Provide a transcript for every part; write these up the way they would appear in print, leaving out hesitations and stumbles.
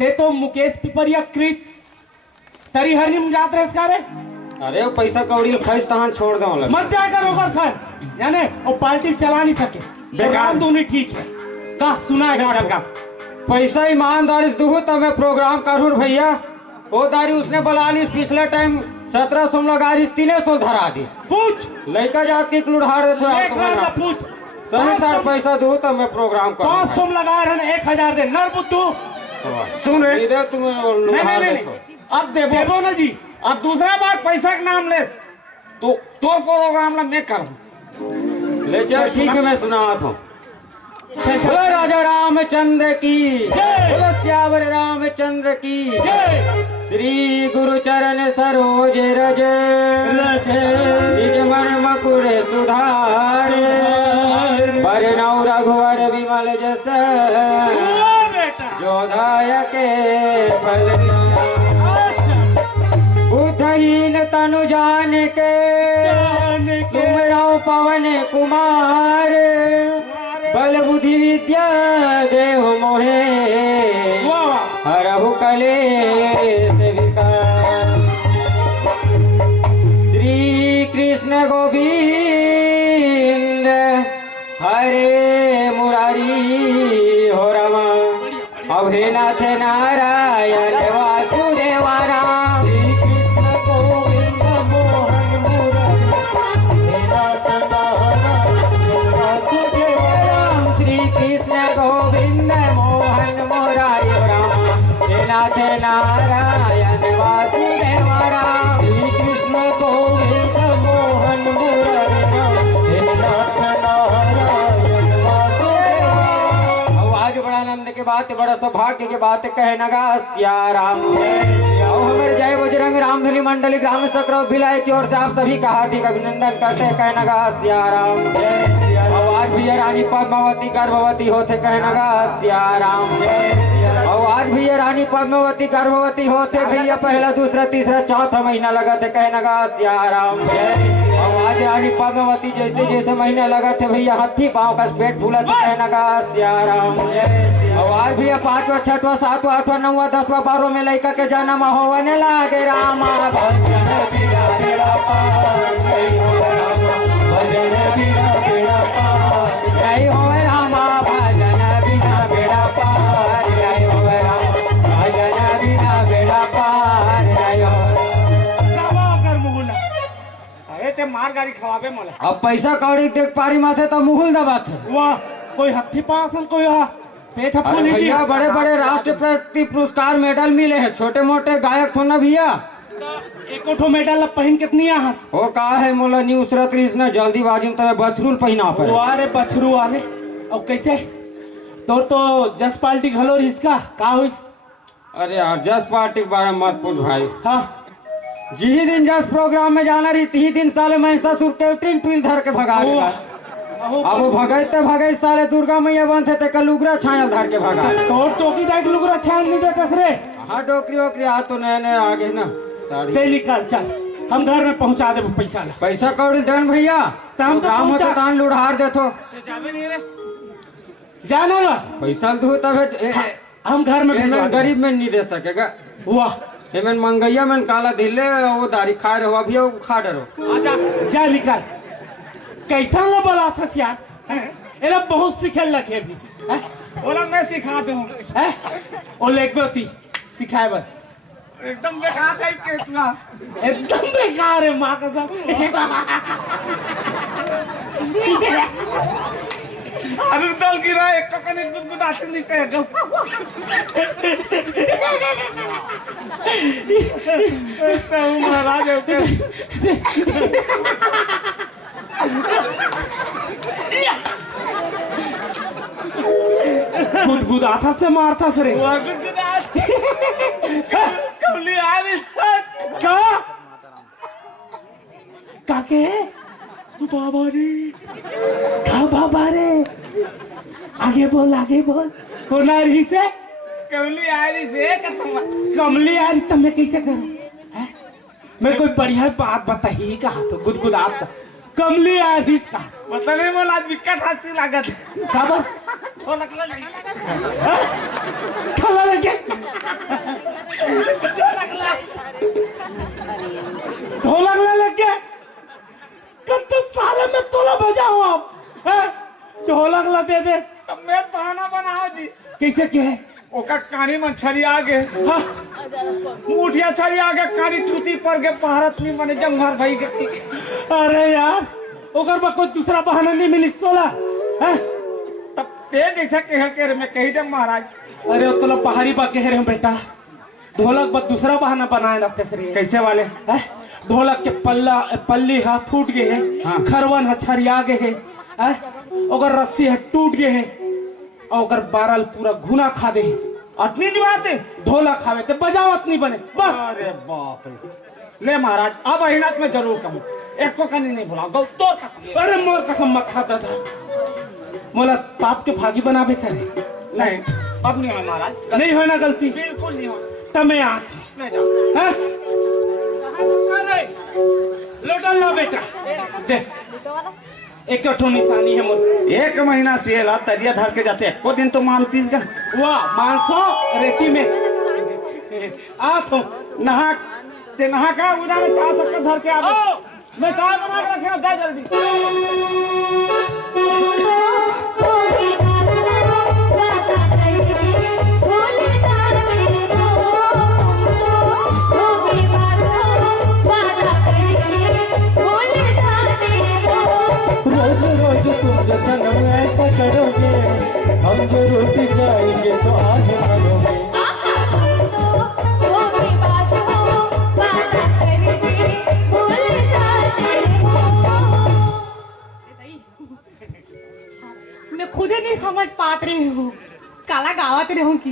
ते तो मुकेश पिपरिया कृत तरी हरिम जात रहे इसका रे। अरे वो पैसा कौड़ी खैस तहां छोड़ दो मत जाएगा रोगर सर यानी वो पार्टी चला नहीं सके बेकार दोनों ठीक है का सुना है का पैसा ईमानदारी दूँ तब मैं प्रोग्राम करूँ भैया। वो दारी उसने बुला ली पिछले टाइम 1700 लगारी 300 धरा दी। पूछ लड़का जात की लुढ़ार देते पूछ सही सर पैसा दूँ तब मैं प्रोग्राम करूँ। 500 लगाए रहने 1000 दे नर बुद्धू सुन रे इधर तुम अब देवो ना जी। अब दूसरा बार पैसा का नाम ले तो प्रोग्राम ला मैं करूँ। ले चल ठीक है मैं सुनाता हूँ। बोलो राजा रामचंद्र की बोलो श्यावर रामचंद्र की श्री गुरु चरण सरोज रज निज मन मकुर सुधार बरनौ रघुवर विमल जस जोधाय के फल बुद्धहीन तनु जान के तुमराव पवन कुमार बल बुद्धि विद्या देव मोहे हरहु कलेश विकार। श्री कृष्ण गोविंद हरे मुरारी हो रमा अभेनाथ नारायण वासुदेवा राम। श्री कृष्ण गोविंद मोहन मुरारी श्री कृष्ण गोविंद मोहन मुरारी राम नाथ नारायण वासुदेवा राम। श्री कृष्ण गोविंद मोहन मुरारी नाथ नारायण वासुदेवा। आज बड़ा आनंद के बात बड़ा सौभाग्य के बात कहे नगा सिया राम हमारे जय बजरंग रामधनी मंडली ग्राम सक्र भिलाई की ओर से आप सभी का हार्दिक अभिनंदन करते हैं। कहे नगा सिया राम आज भी रानी पद्मावती गर्भवती होते कहे नगा सिया राम। और आज भी रानी पद्मावती गर्भवती होते भैया पहला दूसरा तीसरा चौथा महीना लगा थे कहे नगा सिया राम। और आज रानी पद्मावती जैसे जैसे महीना लगा थे भैया हाथी पाँव का पेट फूला था कहे नगा सिया राम। और आज भी 5वां 6वां 7वां 8वां 9वां 10वां 12वां में लड़का के जन्म होने लागे रामा जय हो रामा भजन बिना बेड़ा पार जय हो रामा भजन बिना बेड़ा पार जय हो मार गाड़ी खवाबे मोला। अब पैसा कौड़ी देख पारी माथे तो मुहुल दबात है वाह कोई हत्थी पासन कोई पेट फूली भैया बड़े बड़े राष्ट्रपति पुरस्कार मेडल मिले हैं छोटे मोटे गायक थो ना भैया एको मेडल पहन कितनी वो कहा है मोला न्यू उसरत कृष्ण जल्दीबाजी में तुम्हें बछरूल पहना पर अरे बछरू आने अब कैसे तो जस पार्टी घलो इसका का हुई। अरे यार जस पार्टी के बारे में मत पूछ भाई। हाँ जी दिन जस प्रोग्राम में जाना रही ती दिन साले महिषासुर के ट्रिल धर के भगा देगा। अब वो भगते भगत साले दुर्गा मैया बनते थे कलुगरा छाया धर के भगा तो टोकी दाई लुगरा छाया नहीं देता रे। हाँ डोकरी वोकरी आ तो नए नए आगे ना दे निकाल चल हम घर में पहुंचा दे पैसा ला पैसा कौड़ी देन भैया हम काम होता तान लुढ़ार देथो जाना ना पैसा दो तब हम घर में गरीब में नहीं दे सकेगा। वाह हेमन मंगैया में काला दिले वो दारी खा रहे हो अभी वो खा रहे हो जा निकाल कैसा लो बोला था यार एला बहुत सिखेल लगे भी बोला मैं सिखा दूं ओ लेगबती सिखाए बस एकदम बेकार टाइप के इतना एकदम बेकार है माँ कसम। अरे दल गिरा एक कने गुदगुदाते नहीं कहेगा तो महाराज ओके गुदगुदाता से मारता से रे गुदगुदात कौली आ रही का काके बाबा रे आगे बोल कोना रही से कौली आ रही से कमली आ रही तब मैं कैसे करूं मेरे कोई बढ़िया बात बताइए कहा तो गुदगुदात कमली आ रही का मतलब नहीं बोला विकट हाथी लागत खबर हो लगला खबर लगे ढोलक ला दे दे। तब मैं बहाना बनाओ जी। कैसे क्या है? ओका कानी मछली आगे हाँ मुठिया छड़ी आगे कानी टूटी पड़ के भारत नहीं बने जंगल भाई के। अरे यार ओकर बा कोई दूसरा बहाना नहीं मिली तोला हैं? तब ते जैसा कह के मैं कही दे महाराज। अरे तोला पहाड़ी बा कह रहे हम बेटा, ढोलक बा दूसरा बहाना बनाए ना तेसरे। कैसे वाले हैं? ढोलक के पल्ली हा फूट गए है। हाँ। खरवन हा छरिया गए है। हैं? ओकर रस्सी है टूट गए है और ओकर बारल पूरा घुना खा दे। अतनी बात ढोलक खावे ते बजावत नहीं बने बस। अरे बाप रे। ले महाराज अब अहिनात में जरूर कहूँ एक को कनी नहीं भुलाओ गौ तो कसम। अरे मोर कसम मत खाता था मोला पाप के भागी बनावे करे। नहीं अब नहीं है महाराज, नहीं होना गलती बिल्कुल नहीं हो। तब मैं आठ ले जाओ। हैं? लौटा ला बेटा दे एक ठो निशानी है मोर। एक महीना से ला तरिया धर के जाते को दिन तो मानती का वाह मांसो रेती में आसो नहा ते नहा का उधर चाय शक्कर धर के आ मैं चाय बना के रखे दे जल्दी। रोज रोज तुम जो सनम ऐसा करोगे, हम जो रूठ जाएंगे तो आगे बढ़ोगे। मैं खुद ही नहीं समझ पात रही हूँ काला गावत रहूँ की।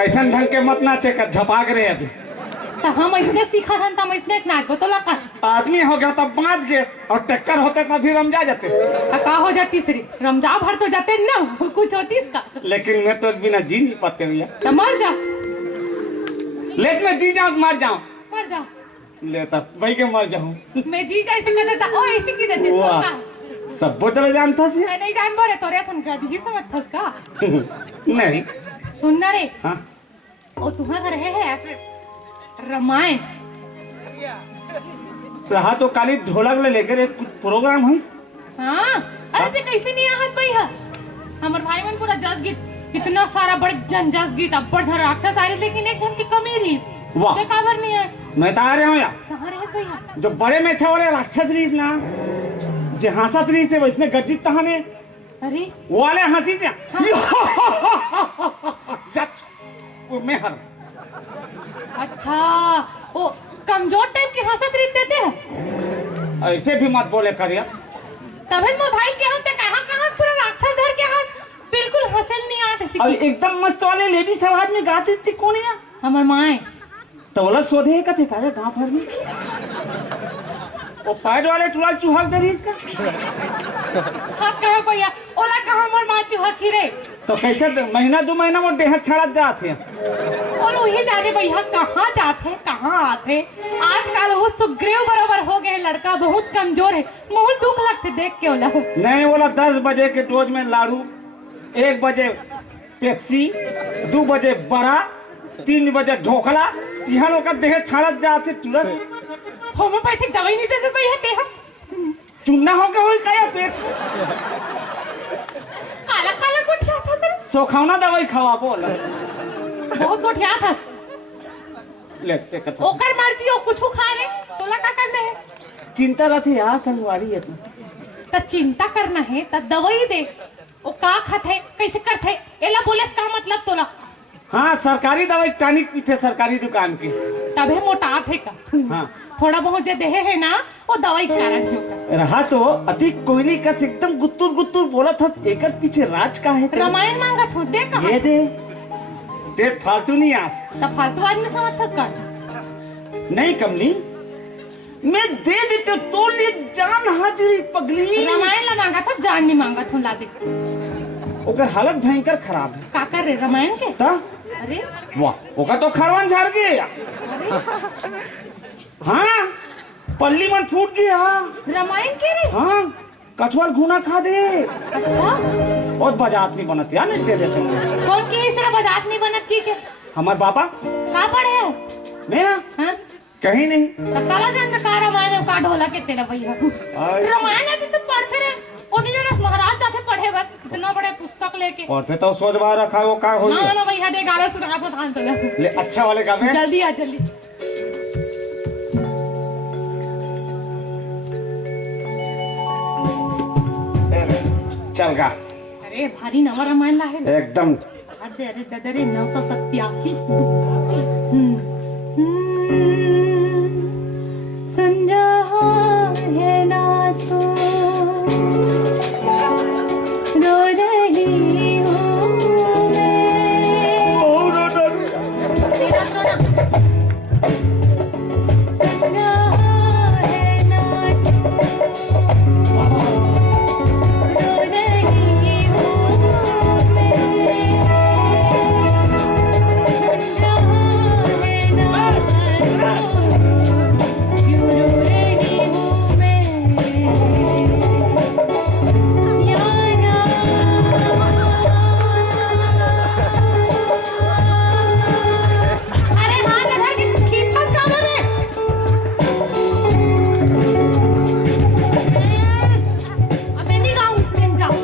ऐसा ढंग के मत नाचे कर झपाक रहे अभी। तो हम ऐसे सीखा था हम ऐसे नाच तो लगा आदमी हो गया तब बाँच गए और टक्कर होते तब भी रमजा जाते। का हो जाती सरी रमजा भर तो जाते ना कुछ होती इसका। लेकिन मैं तो बिना जी नहीं पाते भैया। तो मर जा लेकिन मैं जी जाऊँ मर जाऊँ मर जा। ले तब भाई के मर जाऊँ। मैं जी जा ऐसे कर देता ओ ऐसे की देते तो वाह। का सब बोतल जानता थी। मैं नहीं जान बोले तोरे सुन का दी समझ थस का नहीं सुनना रे हाँ ओ तुम्हारा रहे है ऐसे रामायण रहा तो काली ढोलक ले लेकर एक कुछ प्रोग्राम है। हाँ अरे ते कैसे नहीं आहत भाई है हमार भाई मन पूरा जस गीत इतना सारा बड़ जन जस गीत अब्बड़ झर राक्षस आ रही लेकिन एक जन की कमी रही। वाह। ते काबर नहीं है मैं तो आ रहा हूँ यार। कहाँ रहे भैया जो बड़े में अच्छा वाले राक्षस रीस ना जो हंसत रही से वैसने गर्जित तहाने अरे वो वाले हंसी थे। वो मैं हर अच्छा वो कमजोर टाइप की हंसत रीत देते हैं ऐसे भी मत बोले करिया। तभी मोर भाई के होते कहाँ पूरा राक्षस धर के हंस बिल्कुल हंसल नहीं आते और एकदम मस्त वाले लेडीज आवाज में गाती थी कौन या हमार माए तो बोला सोधे का थे काया गांव भर में वो पैड वाले टुराल चूहा दे रही इसका। हाँ कहे भैया ओला कहाँ मोर माँ चूहा खीरे तो कैसे महीना 2 महीना वो देह छड़ा जाते और वही जाने भैया कहाँ जाते कहाँ आते आजकल वो सुग्रीव बरोबर हो गए लड़का बहुत कमजोर है बहुत दुख लगते देख के ओला नहीं बोला 10 बजे के डोज में लाड़ू 1 बजे पेप्सी 2 बजे बड़ा 3 बजे ढोकला यहाँ लोग का देह छड़ा जाते तुरंत होम्योपैथिक दवाई नहीं देते भैया देह चुनना होगा वही काया पेट काला काला गोठिया था सर सोखावना दवाई खवा बोल बहुत गोठिया था लेते कत ओकर मारती हो कुछ खा ले तोला का करना है चिंता रहती यार संगवारी है तू त चिंता करना है त दवाई दे ओ का खात है कैसे करत है एला बोले का मतलब तोला हाँ सरकारी दवाई टॉनिक पीते सरकारी दुकान की तबे मोटा थे का हाँ थोड़ा बहुत जो देहे है ना वो दवाई कारण है रहा तो अति कोयली का एकदम गुत्तुर गुत्तुर बोला था एकर पीछे राज का है तेरे? रामायण मांगा था दे कहा ये दे फालतू नहीं आस तब फालतू आदमी समझ था कर नहीं कमली मैं दे देते तो ले जान हाजिरी पगली। रामायण ला मांगा था जान नहीं मांगा था ला दे ओकर हालत भयंकर खराब है का कर रे रामायण के ता अरे वाह ओका तो खरवन झाड़ गया। हाँ पल्ली मन फूट गया। रामायण के रे हाँ कछुआर घुना खा दे अच्छा और बाजात नहीं बनत यार नहीं दे देते हैं। कौन की इस तरह बाजात नहीं बनत की के हमार पापा का पढ़े है मैं हां कहीं नहीं त काला जान का रामायण का ढोला के तेरा भैया आई। रामायण है तो पढ़ते रहे ओनी जरा महाराज जाते पढ़े बस इतना बड़े पुस्तक लेके। पढ़ते तो सोच बार रखा है, वो क्या हो ना ना भैया दे गाना सुना तो धान तो ले अच्छा वाले का में जल्दी आ जल्दी। चल का अरे भारी नवा रामायण ला है एकदम। अरे ददरे 987। सुन रहा है ना तू रो रही हूँ मैं। तेरा सुना। सुन रहा है ना तू रो रही हूँ मैं। सुन रहा है ना तू क्यों रो रही हूँ मैं। यारा अरे हाँ लगा कि खींचो काम में। अब मैं नहीं गाऊं तुम जाओ।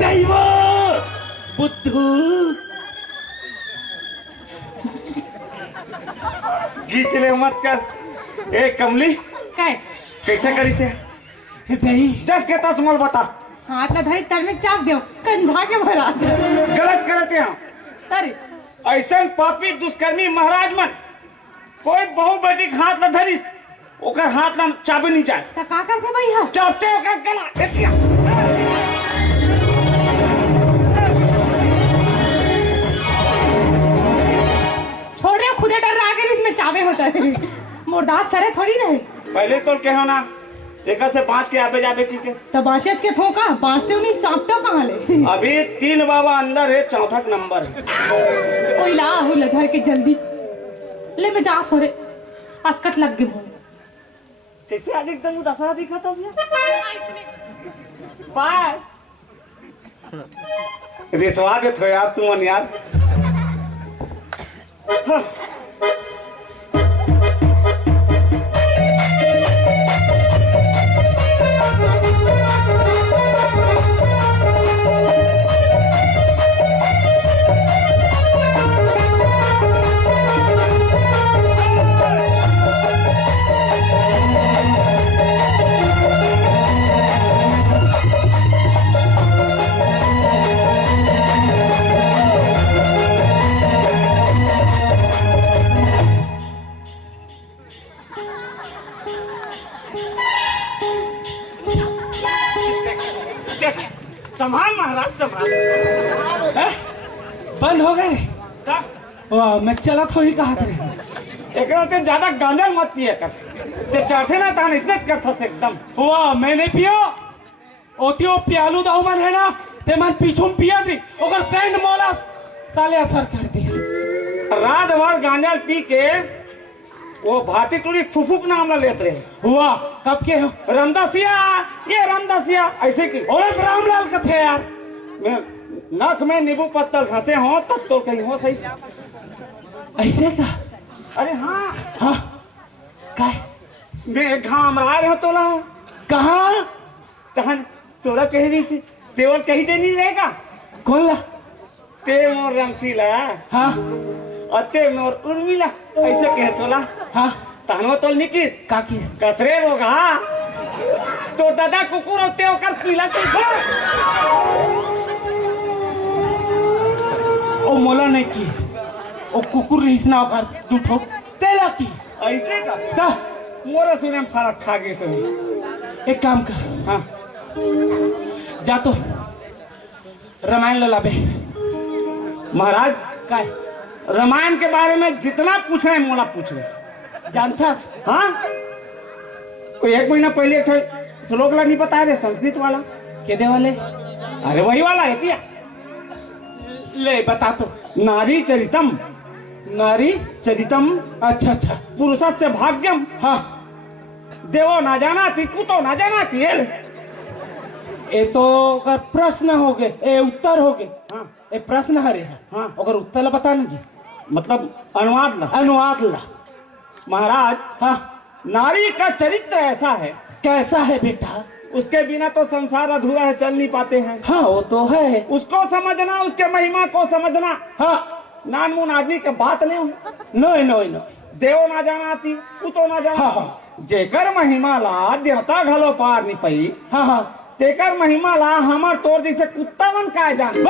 दैव बुद्धू गीत ले मत कर। ए कमली काय कैसे करी से दही जस के तस मोल बता। हाथ ला धरी तर में चाप दो कंधा के भरा दे। गलत करते हैं अरे ऐसा पापी दुष्कर्मी महाराज मन कोई बहु बेटी के हाथ न धरिस ओकर हाथ न चाबे नहीं जाए तो का करते भैया। चापते ओकर गला एतिया। छोड़े खुदे डर रहा के इसमें चावे होता है मुर्दात सरे थोड़ी नहीं। पहले तो कहो ना एक से 5 के आबे जाबे की के तो बाँचत के ठोका बाँचते उन्हीं चापते कहाँ ले। अभी 3 बाबा अंदर है, चौथा नंबर है। ओई ला हो लधर के जल्दी ले मैं जा थोड़े अस्कट लग गए मुंह। कैसे आज एकदम उदासा दिखाता भैया बाय रिसवा दे थो यार तू मन यार। हाँ। संभाल महाराज संभाल। बंद हो गए। का? वाह मैं चला थोड़ी कहा था। एकरा से ज्यादा गांजा मत पिए कर ते चाहते ना तान इतना कर था एकदम। वाह मैं नहीं पियो ओतियो प्यालू दाऊ मन है ना ते मन पीछू में पिया थी ओकर सेंड मोला साले असर कर दी। रात भर गांजा पी के वो भाती टूरी फुफुक नाम लेते रहे। हुआ कब के हो रामदासिया ये रामदासिया ऐसे की और रामलाल का थे यार। मैं नख में नींबू पत्तल घसे हो तब तो कहीं हो सही। ऐसे का अरे हाँ हाँ काय मैं घाम रहा है तोला कहाँ कहा तोला कह रही थी तेवर कहीं दे नहीं रहेगा। कौन ला ते मोर रंगसीला हाँ अते मोर उर्मिला ऐसे कहे तोला। हाँ तहनो तोल निकी काकी कसरे होगा तो दादा कुकुर होते होकर पीला से ओ मोला नहीं की ओ कुकुर रहीस ना कर तू ठोक तेला की ऐसे का ता मोरा सुने में फर्क खा गए सुनी। एक काम कर हाँ जा तो रामायण ला लाबे। महाराज काय रामायण के बारे में जितना पूछ रहे हैं मोला पूछ रहे जानता हाँ कोई 1 महीना पहले एक श्लोक ला नहीं बताया रे संस्कृत वाला के दे वाले अरे वही वाला है क्या ले बता तो नारी चरितम नारी चरितम अच्छा अच्छा पुरुषस्य भाग्यम हाँ देवो ना जाना थी कुतो ना जाना थी ए तो अगर प्रश्न हो गए ए उत्तर हो गए हाँ ए प्रश्न हरे हाँ अगर उत्तर ला बताना जी मतलब अनुवाद ला अनुवाद ला महाराज हाँ नारी का चरित्र ऐसा है, कैसा है बेटा? उसके बिना तो संसार अधूरा है, चल नहीं पाते हैं। हाँ वो तो है। उसको समझना, उसके महिमा को समझना। हाँ नान मुन आदमी के बात नहीं हो। No no no. देव ना जाना आती, तू तो ना जाना। हाँ। जेकर महिमा ला देवता घलो पार नहीं पई, हाँ हाँ। तेकर महिमा ला हमर तोर जैसे कुत्ता मन का जान।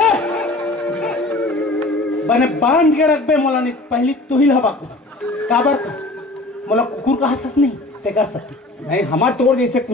बने बांध के रख बे मोला, नहीं पहली तू ही लबा को काबर का मोला कुकुर का हाथस नहीं ते कर सकती। नहीं, हमार तोर जैसे कुत्ता